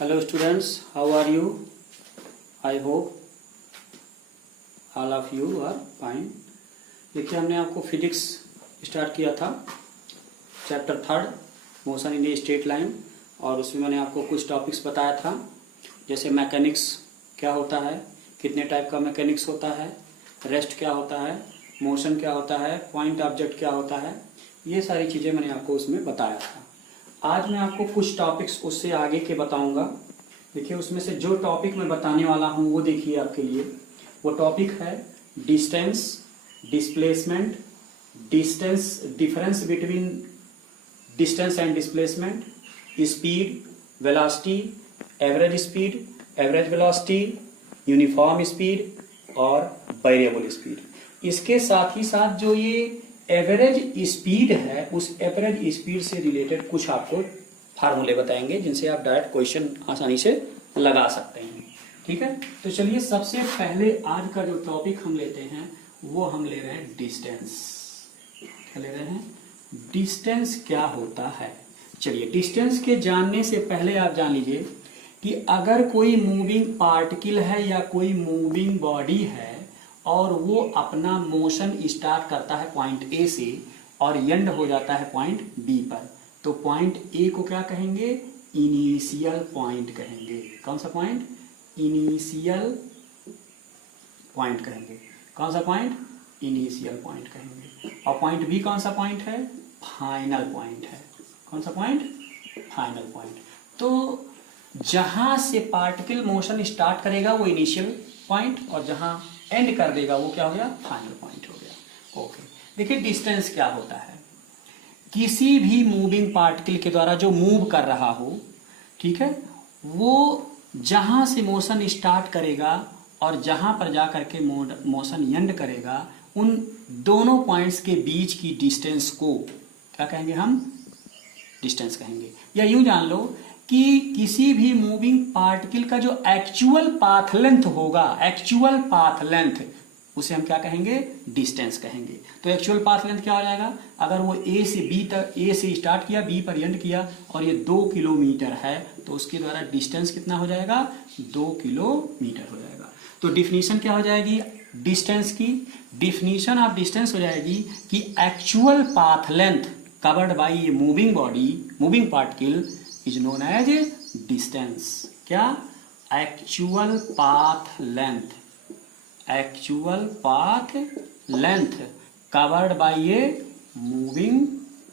Hello students, how are you? I hope all of you are fine. देखिए हमने आपको physics start किया था chapter 3 motion in a straight line, और उसमें मैंने आपको कुछ टॉपिक्स बताया था, जैसे मैकेनिक्स क्या होता है, कितने टाइप का मैकेनिक्स होता है, रेस्ट क्या होता है, मोशन क्या होता है, पॉइंट ऑब्जेक्ट क्या होता है, ये सारी चीज़ें मैंने आपको उसमें बताया था। आज मैं आपको कुछ टॉपिक्स उससे आगे के बताऊंगा। देखिए उसमें से जो टॉपिक मैं बताने वाला हूँ वो देखिए आपके लिए, वो टॉपिक है distance, displacement, distance, difference between distance and displacement, speed, velocity, average speed, average velocity, uniform speed और वेरिएबल स्पीड। इसके साथ ही साथ जो ये एवरेज स्पीड है, उस एवरेज स्पीड से रिलेटेड कुछ आपको फार्मूले बताएंगे जिनसे आप डायरेक्ट क्वेश्चन आसानी से लगा सकते हैं। ठीक है, तो चलिए सबसे पहले आज का जो टॉपिक हम लेते हैं वो हम ले रहे हैं डिस्टेंस। क्या ले रहे हैं? डिस्टेंस क्या होता है। चलिए डिस्टेंस के जानने से पहले आप जान लीजिए कि अगर कोई मूविंग पार्टिकल है या कोई मूविंग बॉडी है और वो अपना मोशन स्टार्ट करता है पॉइंट ए से और एंड हो जाता है पॉइंट बी पर, तो पॉइंट ए को क्या कहेंगे? इनिशियल पॉइंट कहेंगे। कौन सा पॉइंट? इनिशियल पॉइंट कहेंगे। कौन सा पॉइंट? इनिशियल पॉइंट कहेंगे। और पॉइंट बी कौन सा पॉइंट है? फाइनल पॉइंट है। कौन सा पॉइंट? Final point. तो जहां से पार्टिकल मोशन स्टार्ट करेगा वो इनिशियल पॉइंट, और जहां एंड कर देगा वो क्या हो गया? फाइनल पॉइंट हो गया। ओके, देखिए डिस्टेंस क्या होता है। किसी भी मूविंग पार्टिकल के द्वारा जो मूव कर रहा हो, ठीक है, वो जहां से मोशन स्टार्ट करेगा और जहां पर जाकर के मोशन एंड करेगा, उन दोनों पॉइंट्स के बीच की डिस्टेंस को क्या कहेंगे? हम डिस्टेंस कहेंगे। या यूं जान लो कि किसी भी मूविंग पार्टिकल का जो एक्चुअल पाथ लेंथ होगा, एक्चुअल पाथ लेंथ, उसे हम क्या कहेंगे? डिस्टेंस कहेंगे। तो एक्चुअल पाथ लेंथ क्या हो जाएगा? अगर वो ए से बी तक, ए से स्टार्ट किया, बी पर एंड किया और ये 2 किलोमीटर है, तो उसके द्वारा डिस्टेंस कितना हो जाएगा? 2 किलोमीटर हो जाएगा। तो डिफिनीशन क्या हो जाएगी डिस्टेंस की? डिफिनीशन ऑफ डिस्टेंस हो जाएगी कि actual path length covered by a moving body, moving particle is known as distance. क्या? Actual path length, actual path length covered by a moving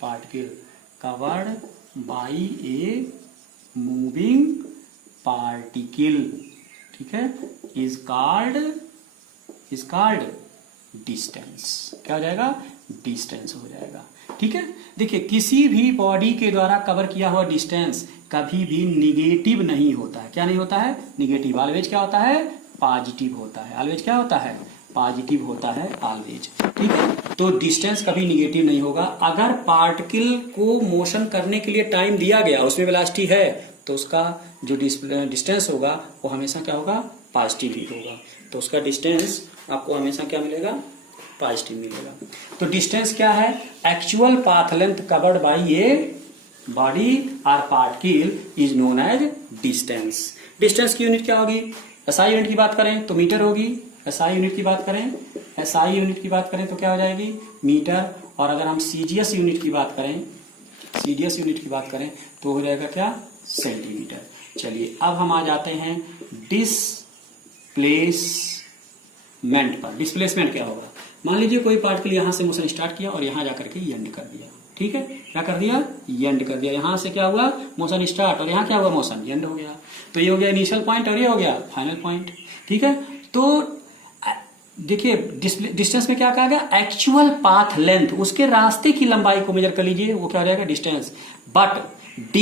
particle, covered by a moving particle, ठीक है, is called distance. क्या हो जाएगा? Distance हो जाएगा। ठीक है, देखिए किसी भी बॉडी के द्वारा कवर किया हुआ डिस्टेंस कभी भी निगेटिव नहीं होता है। क्या नहीं होता है? निगेटिव। ऑलवेज क्या होता है? पॉजिटिव होता है। ऑलवेज क्या होता है? पॉजिटिव होता है ऑलवेज। ठीक है, तो डिस्टेंस कभी निगेटिव नहीं होगा। अगर पार्टिकल को मोशन करने के लिए टाइम दिया गया, उसमें वेलोसिटी है, तो उसका जो डिस्टेंस होगा वो हमेशा क्या होगा? पॉजिटिव ही होगा। तो उसका डिस्टेंस आपको हमेशा क्या मिलेगा? पॉजिटिव मिलेगा। तो डिस्टेंस क्या है? Actual path length covered by a body और particle is known as distance. Distance की यूनिट क्या होगी? एसआई यूनिट की बात करें तो मीटर होगी। एसआई यूनिट की बात करें, एसआई यूनिट की बात करें तो क्या हो जाएगी? मीटर। और अगर हम सीजीएस यूनिट की बात करें, सीजीएस यूनिट की बात करें तो हो जाएगा क्या? सेंटीमीटर। चलिए अब हम आ जाते हैं डिस्प्लेसमेंट पर। डिस्प्लेसमेंट क्या होगा? मान लीजिए कोई पार्टिकल यहां से मोशन स्टार्ट किया और यहां जाकर के एंड कर दिया। ठीक है, क्या कर दिया? एंड कर दिया। यहां से क्या हुआ? मोशन स्टार्ट, और यहां क्या हुआ? मोशन एंड हो गया। तो ये हो गया इनिशियल पॉइंट और ये हो गया फाइनल पॉइंट। ठीक है, तो देखिए डिस्टेंस में क्या कहा गया? एक्चुअल पाथ लेंथ, उसके रास्ते की लंबाई को मेजर कर लीजिए, वो क्या हो जाएगा? डिस्टेंस। बट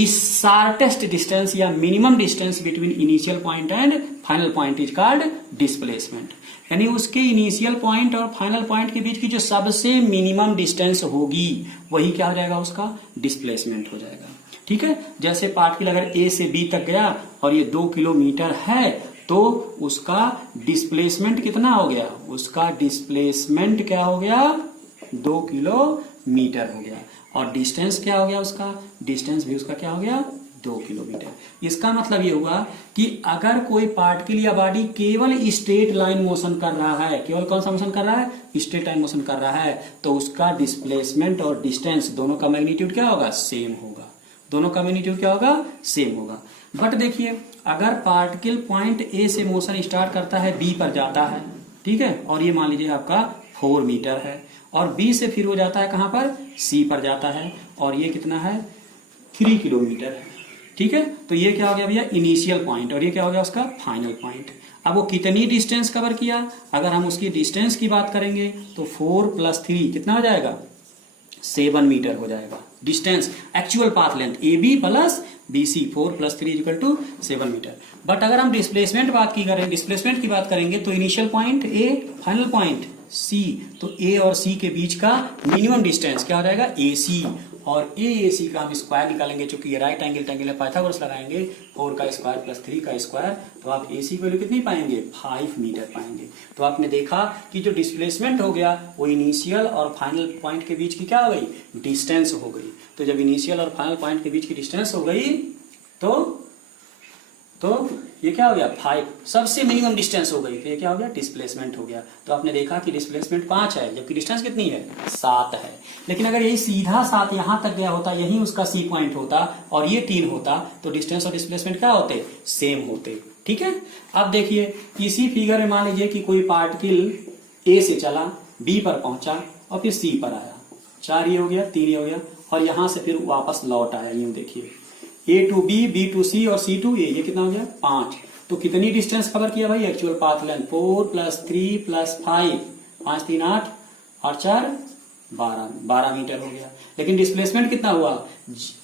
शॉर्टेस्ट डिस्टेंस या minimum distance between initial point and final point is called displacement. यानी उसके इनिशियल पॉइंट और फाइनल पॉइंट के बीच की जो सबसे मिनिमम डिस्टेंस होगी वही क्या हो जाएगा? उसका डिस्प्लेसमेंट हो जाएगा। ठीक है, जैसे पार्टिकल अगर ए से बी तक गया और ये 2 किलोमीटर है, तो उसका डिस्प्लेसमेंट कितना हो गया? उसका डिस्प्लेसमेंट क्या हो गया? 2 किलोमीटर हो गया। और डिस्टेंस क्या हो गया उसका? डिस्टेंस भी उसका क्या हो गया? 2 किलोमीटर। इसका मतलब ये हुआ कि अगर कोई पार्टिकल या बॉडी केवल स्ट्रेट लाइन मोशन कर रहा है, केवल कौन सा मोशन कर रहा है, स्ट्रेट लाइन मोशन कर रहा है, तो उसका डिस्प्लेसमेंट और डिस्टेंस दोनों का मैग्नीट्यूड क्या होगा, सेम होगा। दोनों का मैग्नीट्यूड क्या होगा, सेम होगा। बट देखिए अगर पार्टिकल पॉइंट ए से मोशन स्टार्ट करता है, बी पर जाता है, ठीक है, और ये मान लीजिए आपका 4 मीटर है, और बी से फिर वो जाता है कहां पर, सी पर जाता है, और ये कितना है, 3 किलोमीटर है, ठीक है। तो ये क्या हो गया भैया, इनिशियल पॉइंट, और ये क्या हो गया उसका फाइनल पॉइंट। अब वो कितनी डिस्टेंस कवर किया, अगर हम उसकी डिस्टेंस की बात करेंगे तो 4 + 3 कितना हो जाएगा, 7 मीटर हो जाएगा। Distance actual path length A B plus B C, 4 + 3 = 7 metre. But अगर हम डिस्प्लेसमेंट की बात करेंगे तो initial point A, final point C, तो ए और सी के बीच का मिनिमम डिस्टेंस क्या हो जाएगा, ए सी, और ए सी का हम स्क्वायर निकालेंगे, चूंकि ये राइट एंगल ट्रायंगल है, पाइथागोरस लगाएंगे, 4 का स्क्वायर प्लस 3 का स्क्वायर, तो आप ए सी की वैल्यू कितनी पाएंगे, 5 मीटर पाएंगे। तो आपने देखा कि जो डिस्प्लेसमेंट हो गया वो इनिशियल और फाइनल पॉइंट के बीच की क्या हो गई, डिस्टेंस हो गई। तो जब इनिशियल और फाइनल पॉइंट के बीच की डिस्टेंस हो गई तो ये क्या हो गया, 5, सबसे मिनिमम डिस्टेंस हो गई, तो ये क्या हो गया, डिस्प्लेसमेंट हो गया। तो आपने देखा कि डिस्प्लेसमेंट 5 है, जबकि डिस्टेंस कितनी है, 7 है। लेकिन अगर यही सीधा 7 यहां तक गया होता, यही उसका सी पॉइंट होता, और ये 3 होता, तो डिस्टेंस और डिस्प्लेसमेंट क्या होते, सेम होते, ठीक है। अब देखिए इसी फिगर में मान लीजिए कि कोई पार्टिकल ए से चला, बी पर पहुंचा, और फिर सी पर आया, 4 ये हो गया, 3 ये हो गया, और यहां से फिर वापस लौट आया, यूं देखिए ए टू बी, बी टू सी और सी टू ए, ये कितना हो गया, 5। तो कितनी डिस्टेंस कवर किया भाई, एक्चुअल पाथ लेंथ, 4 + 3 + 5, 5 3 8 और 4 12 मीटर हो गया। लेकिन डिस्प्लेसमेंट कितना हुआ,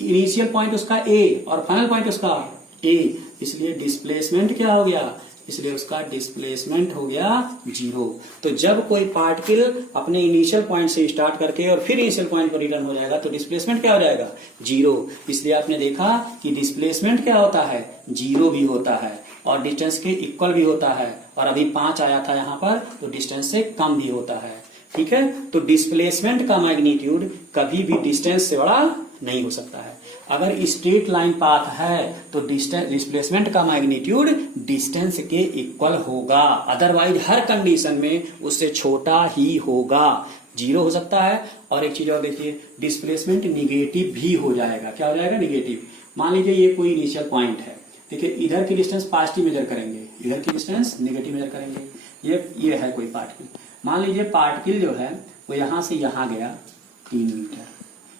इनिशियल पॉइंट उसका ए और फाइनल पॉइंट उसका ए, इसलिए डिस्प्लेसमेंट क्या हो गया, इसलिए उसका डिस्प्लेसमेंट हो गया 0। तो जब कोई पार्टिकल अपने इनिशियल पॉइंट से स्टार्ट करके और फिर इनिशियल पॉइंट पर रिटर्न हो जाएगा तो डिस्प्लेसमेंट क्या हो जाएगा, 0। इसलिए आपने देखा कि डिस्प्लेसमेंट क्या होता है, 0 भी होता है, और डिस्टेंस के इक्वल भी होता है, और अभी 5 आया था यहाँ पर, तो डिस्टेंस से कम भी होता है, ठीक है। तो डिस्प्लेसमेंट का मैग्नीट्यूड कभी भी डिस्टेंस से बड़ा नहीं हो सकता है। अगर स्ट्रेट लाइन पाथ है तो डिस्प्लेसमेंट का मैग्नीट्यूड डिस्टेंस के इक्वल होगा, अदरवाइज हर कंडीशन में उससे छोटा ही होगा, 0 हो सकता है। और एक चीज और देखिए, डिस्प्लेसमेंट निगेटिव भी हो जाएगा, क्या हो जाएगा, निगेटिव। मान लीजिए ये कोई इनिशियल पॉइंट है, देखिए इधर की डिस्टेंस पॉजिटिव मेजर करेंगे, इधर की डिस्टेंस नेगेटिव मेजर करेंगे। ये है कोई पार्टिकल, मान लीजिए पार्टिकल जो है वो यहां से यहां गया 3 मीटर,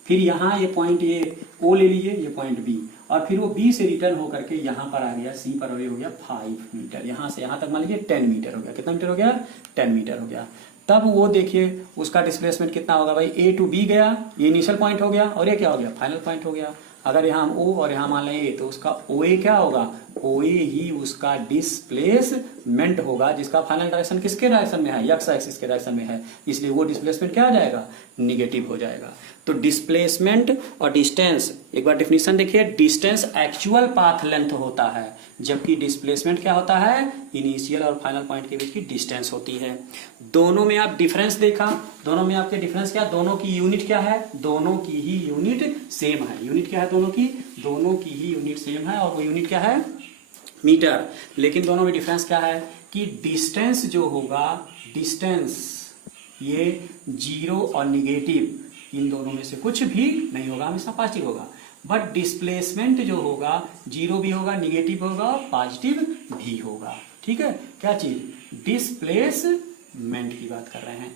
फिर यहाँ ये पॉइंट ये ओ ले लीजिए, ये पॉइंट बी, और फिर वो बी से रिटर्न होकर के यहाँ पर आ गया सी पर, और ये हो गया 5 मीटर, यहाँ से यहाँ तक मान लीजिए 10 मीटर हो गया। कितना मीटर हो गया, 10 मीटर हो गया। तब वो देखिए उसका डिस्प्लेसमेंट कितना होगा भाई, ए टू बी गया, ये इनिशियल पॉइंट हो गया, और ये क्या हो गया, फाइनल पॉइंट हो गया। अगर यहाँ हम ओ और यहाँ मान लें ए, तो उसका ओ ए क्या होगा, ओ ए ही उसका डिस्प्लेसमेंट होगा, जिसका फाइनल डायरेक्शन किसके डायरेक्शन में है, एक्स एक्सिस के डायरेक्शन में है, इसलिए वो डिस्प्लेसमेंट क्या हो जाएगा, निगेटिव हो जाएगा। तो डिस्प्लेसमेंट और डिस्टेंस, एक बार डेफिनेशन देखिए, डिस्टेंस एक्चुअल पाथ लेंथ होता है, जबकि डिस्प्लेसमेंट क्या होता है, इनिशियल और फाइनल पॉइंट के बीच की डिस्टेंस होती है। दोनों में आप डिफरेंस देखा, दोनों में आपके डिफरेंस क्या, दोनों की यूनिट क्या है, दोनों की ही यूनिट सेम है। यूनिट क्या है दोनों की ही यूनिट सेम है, और वो यूनिट क्या है, मीटर। लेकिन दोनों में डिफरेंस क्या है कि डिस्टेंस जो होगा, डिस्टेंस ये 0 और निगेटिव, इन दोनों में से कुछ भी नहीं होगा, हमेशा पॉजिटिव होगा। बट डिस्प्लेसमेंट जो होगा 0 भी होगा, निगेटिव होगा, पॉजिटिव भी होगा, ठीक है। क्या चीज, डिस्प्लेसमेंट की बात कर रहे हैं।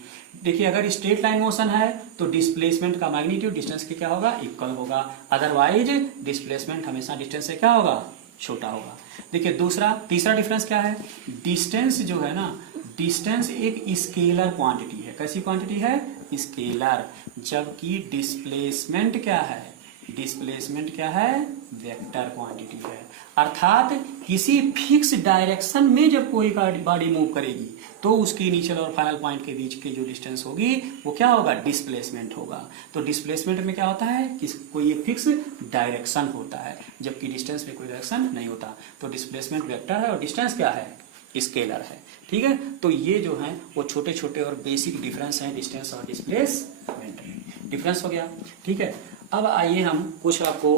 देखिए अगर स्ट्रेट लाइन मोशन है तो डिस्प्लेसमेंट का मैग्नीट्यूड डिस्टेंस के क्या होगा, इक्वल होगा, अदरवाइज डिस्प्लेसमेंट हमेशा डिस्टेंस से क्या होगा, छोटा होगा। देखिए तीसरा डिफरेंस क्या है, डिस्टेंस जो है ना, डिस्टेंस एक स्केलर क्वांटिटी है। कैसी क्वांटिटी है, स्केलर, जबकि डिस्प्लेसमेंट क्या है, डिस्प्लेसमेंट क्या है, वेक्टर क्वांटिटी है। अर्थात किसी फिक्स डायरेक्शन में जब कोई बॉडी मूव करेगी तो उसकी इनिशियल और फाइनल पॉइंट के बीच की जो डिस्टेंस होगी वो क्या होगा, डिस्प्लेसमेंट होगा। तो डिस्प्लेसमेंट में क्या होता है कि कोई एक फिक्स डायरेक्शन होता है, जबकि डिस्टेंस में कोई डायरेक्शन नहीं होता। तो डिस्प्लेसमेंट वेक्टर है और डिस्टेंस क्या है, स्केलर है, ठीक है। तो ये जो है वो छोटे छोटे और बेसिक डिफरेंस हैं डिस्टेंस और डिस्प्लेसमेंट में। डिफरेंस हो गया, ठीक है। अब आइए हम कुछ आपको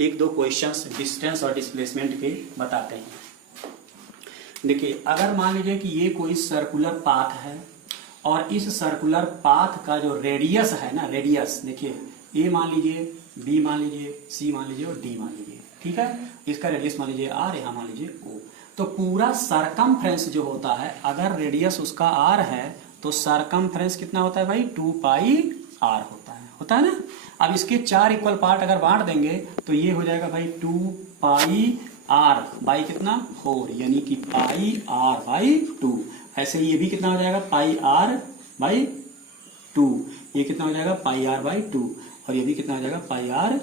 एक दो क्वेश्चंस डिस्टेंस और डिस्प्लेसमेंट के बताते हैं। देखिए, अगर मान लीजिए कि ये कोई सर्कुलर पाथ है और इस सर्कुलर पाथ का जो रेडियस है ना, रेडियस देखिए ए मान लीजिए, बी मान लीजिए, सी मान लीजिए और डी मान लीजिए, ठीक है। इसका रेडियस मान लीजिए आर, यहाँ मान लीजिए ओ। तो पूरा सरकमफ्रेंस जो होता है, अगर रेडियस उसका आर है तो सरकमफ्रेंस कितना होता है भाई, 2 पाई आर होता है ना। अब इसके 4 इक्वल पार्ट अगर बांट देंगे तो ये हो जाएगा भाई 2 पाई आर बाई कितना 4, यानी कि पाई आर बाई 2। ऐसे ही ये भी कितना हो जाएगा, पाई आर बाई 2। ये कितना हो जाएगा, पाई आर बाई 2। और ये भी कितना हो जाएगा, पाई आर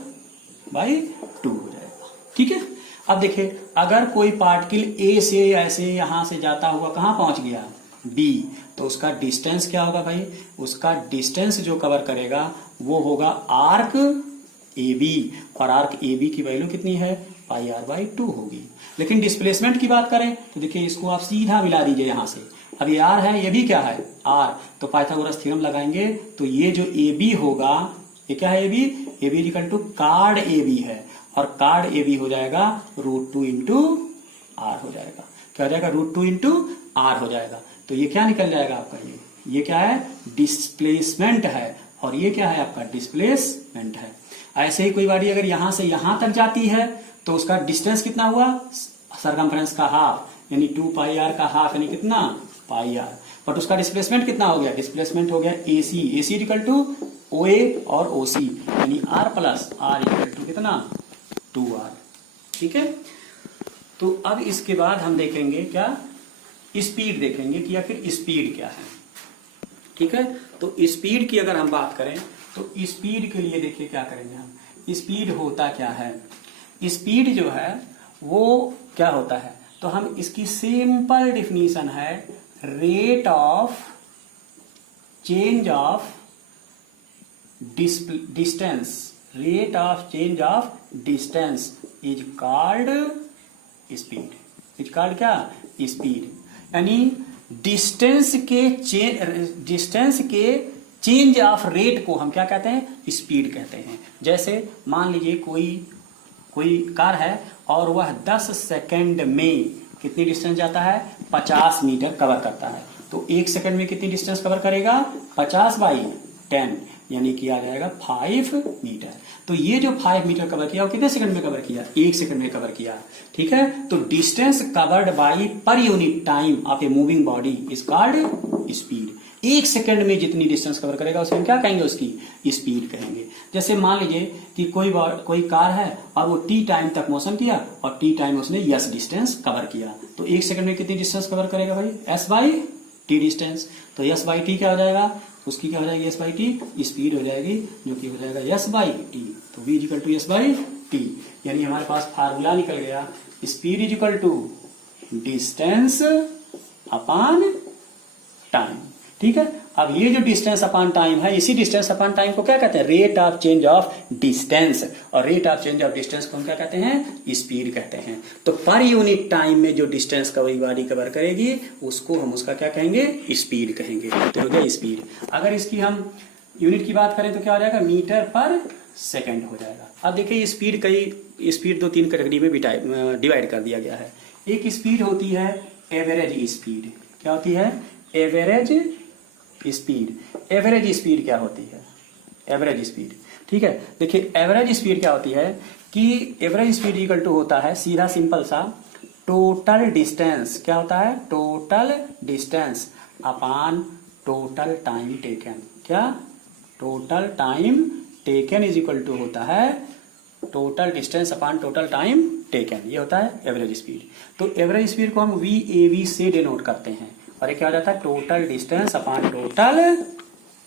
बाई 2 हो जाएगा, ठीक है। अब देखिए, अगर कोई पार्टिकल ए से ऐसे यहां से जाता हुआ कहां पहुंच गया, बी, तो उसका डिस्टेंस क्या होगा भाई, उसका डिस्टेंस जो कवर करेगा वो होगा आर्क ए बी, और आर्क ए बी की वैल्यू कितनी है, पाई आर बाई 2 होगी। लेकिन डिस्प्लेसमेंट की बात करें तो देखिए, इसको आप सीधा मिला दीजिए यहां से। अब ये आर है, ये भी क्या है, आर, तो पाइथागोरस थ्योरम लगाएंगे तो ये जो ए बी होगा, ये क्या है, A B equal to chord A B है, और कार्ड ए बी हो जाएगा √2 इंटू आर हो जाएगा। क्या हो जाएगा, √2 इंटू आर हो जाएगा। तो ये क्या निकल जाएगा आपका, ये क्या है, डिस्प्लेसमेंट है, और ये क्या है आपका, डिस्प्लेसमेंट है। ऐसे ही कोई बॉडी अगर यहां से यहां तक जाती है तो उसका डिस्टेंस कितना हुआ, सरकमफ्रेंस का हाफ, यानी 2 पाई आर का हाफ, यानी कितना, पाई आर। बट उसका डिस्प्लेसमेंट कितना हो गया, डिस्प्लेसमेंट हो गया AC, AC equal to OA और OC, यानी R plus R equal to कितना, 2R, ठीक है। तो अब इसके बाद हम देखेंगे क्या, स्पीड देखेंगे कि आखिर स्पीड क्या है, ठीक है। तो स्पीड की अगर हम बात करें तो स्पीड के लिए देखिए क्या करेंगे हम, स्पीड होता क्या है, स्पीड जो है वो क्या होता है, तो हम इसकी सिंपल डिफिनीशन है, rate of change of distance, rate of change of distance is called speed, is called क्या, स्पीड। यानी डिस्टेंस के चेंज ऑफ रेट को हम क्या कहते हैं, स्पीड कहते हैं। जैसे मान लीजिए कोई कार है और वह 10 सेकंड में कितनी डिस्टेंस जाता है, 50 मीटर कवर करता है, तो 1 सेकंड में कितनी डिस्टेंस कवर करेगा, 50 बाई 10, यानी कि आ जाएगा 5 मीटर। तो ये जो 5 मीटर कवर किया वो कितने सेकंड में कवर किया, 1 सेकंड में कवर किया, ठीक है। तो distance covered by per unit time of a moving body is called speed. 1 second में जितनी डिस्टेंस कवर करेगा उसमें क्या कहेंगे, उसकी स्पीड कहेंगे। जैसे मान लीजिए कि कोई कार है और वो t टाइम तक मोशन किया और t टाइम उसने s डिस्टेंस कवर किया, तो 1 सेकंड में कितनी डिस्टेंस कवर करेगा भाई, s बाई t डिस्टेंस। तो s बाई t क्या हो जाएगा, उसकी क्या हो जाएगी, s बाई t स्पीड हो जाएगी, जो कि हो जाएगा s बाई t। तो v equal to s by t, यानी हमारे पास फार्मूला निकल गया, speed is equal to distance upon time, ठीक है। अब ये जो डिस्टेंस अपॉन टाइम है, इसी डिस्टेंस अपॉन टाइम को क्या कहते हैं, rate of change of distance, और rate of change of distance को हम क्या कहते हैं, स्पीड कहते हैं। तो पर यूनिट टाइम में जो डिस्टेंस का वही बॉडी कवर करेगी उसको हम उसका क्या कहेंगे, स्पीड कहेंगे। तो हो गया स्पीड। अगर इसकी हम यूनिट की बात करें तो क्या हो जाएगा, मीटर पर सेकेंड हो जाएगा। अब देखिए स्पीड 2-3 कैटेगरी में डिवाइड कर दिया गया है। एक स्पीड होती है एवरेज स्पीड, क्या होती है, एवरेज स्पीड। एवरेज स्पीड क्या होती है, एवरेज स्पीड, ठीक है। देखिए एवरेज स्पीड क्या होती है कि एवरेज स्पीड इक्वल टू होता है सीधा सिंपल सा टोटल डिस्टेंस, क्या होता है, total distance upon total time taken. क्या, total time taken is equal to होता है total distance upon total time taken, ये होता है एवरेज स्पीड। तो एवरेज स्पीड को हम VAV से डिनोट करते हैं, और ये क्या हो जाता है, total distance upon total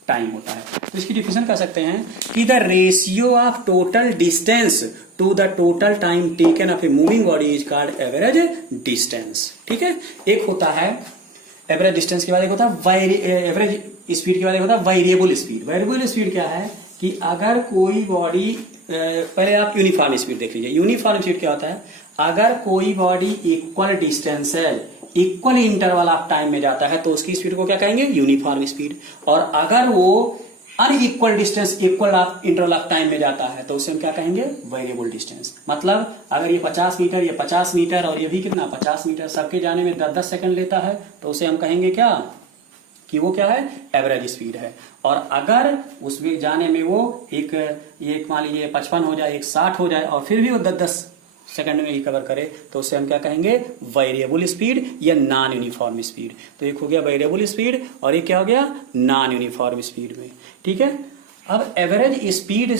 time होता है। तो इसकी डिफिनेशन कह सकते हैं कि the ratio of total distance to the total time taken of a moving body is called average distance, ठीक है। एक होता है एवरेज डिस्टेंस के बाद एक होता है एवरेज स्पीड के बाद एक होता है वेरिएबल स्पीड। वेरिएबल स्पीड क्या है कि अगर कोई बॉडी, पहले आप यूनिफॉर्म स्पीड देख लीजिए। यूनिफॉर्म स्पीड क्या होता है, अगर कोई बॉडी इक्वल डिस्टेंस है, इक्वल इंटरवल ऑफ टाइम में जाता है तो उसकी स्पीड को क्या कहेंगे, यूनिफॉर्म स्पीड। और अगर वो unequal distance equal interval of time में जाता है तो उसे हम क्या कहेंगे, वेरिएबल डिस्टेंस। मतलब अगर ये 50 मीटर, ये 50 मीटर और ये भी कितना 50 मीटर, सबके जाने में 10-10 सेकंड लेता है तो उसे हम कहेंगे क्या, कि वो क्या है, एवरेज स्पीड है। और अगर उसमें जाने में वो एक मान लीजिए 55 हो जाए, एक 60 हो जाए और फिर भी वो 10-10 सेकंड में रिकवर करे तो उससे हम क्या कहेंगे, वेरिएबल स्पीड या नॉन यूनिफॉर्म स्पीड। तो एक हो गया वेरिएबल स्पीड और एक क्या हो गया, नॉन यूनिफॉर्म स्पीड में। ठीक है, अब एवरेज स्पीड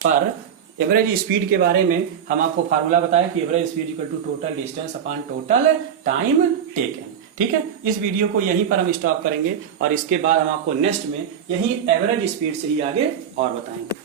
पर, एवरेज स्पीड के बारे में हम आपको फार्मूला बताया कि average speed equal to total distance upon total time taken. ठीक है, इस वीडियो को यहीं पर हम स्टॉप करेंगे और इसके बाद हम आपको नेक्स्ट में यही एवरेज स्पीड से ही आगे और बताएंगे।